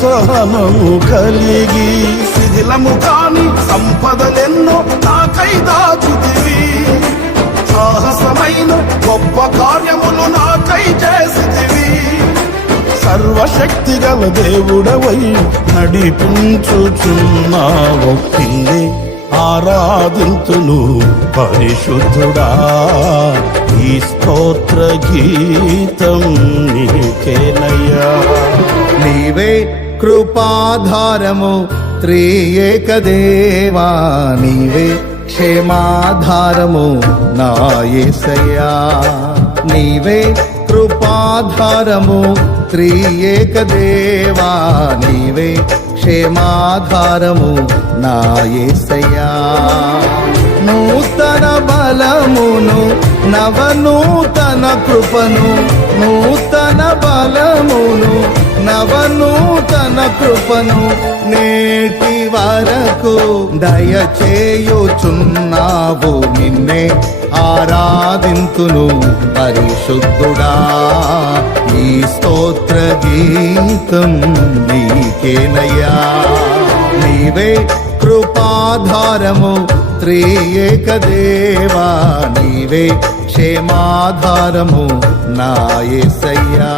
సహనము కలిగి శిథిలము కాని సంపదలెన్నో నాకై దాచితివి సాహసమైన గొప్ప కార్యములు నాకై చేసితివి సర్వశక్తి గల దేవుడవై నడిపించుచున్నావు పిల్లే ఆరాధింతును పరిశుద్ధుడా ఈ స్తోత్ర గీతం నీకేనయ్యా నీవే కృపాధారము త్రియేక దేవా నీవే క్షేమాధారము నా యేసయ్యా నీవే కృపాధారము త్రియేక దేవా నీవే క్షేమాధారము నా యేసయ్యా నూతన బలమును నవనూతన కృపను నూతన బలమును నవనూతన కృపను నేటి వరకు దయచేయుచున్నావు నిన్నే ఆరాధింతును పరిశుద్ధుడా ఈ స్తోత్ర గీతం నీకేనయ్యా నీవే కృపాధారము త్రియేక దేవా నీవే క్షేమాధారము నా యేసయ్యా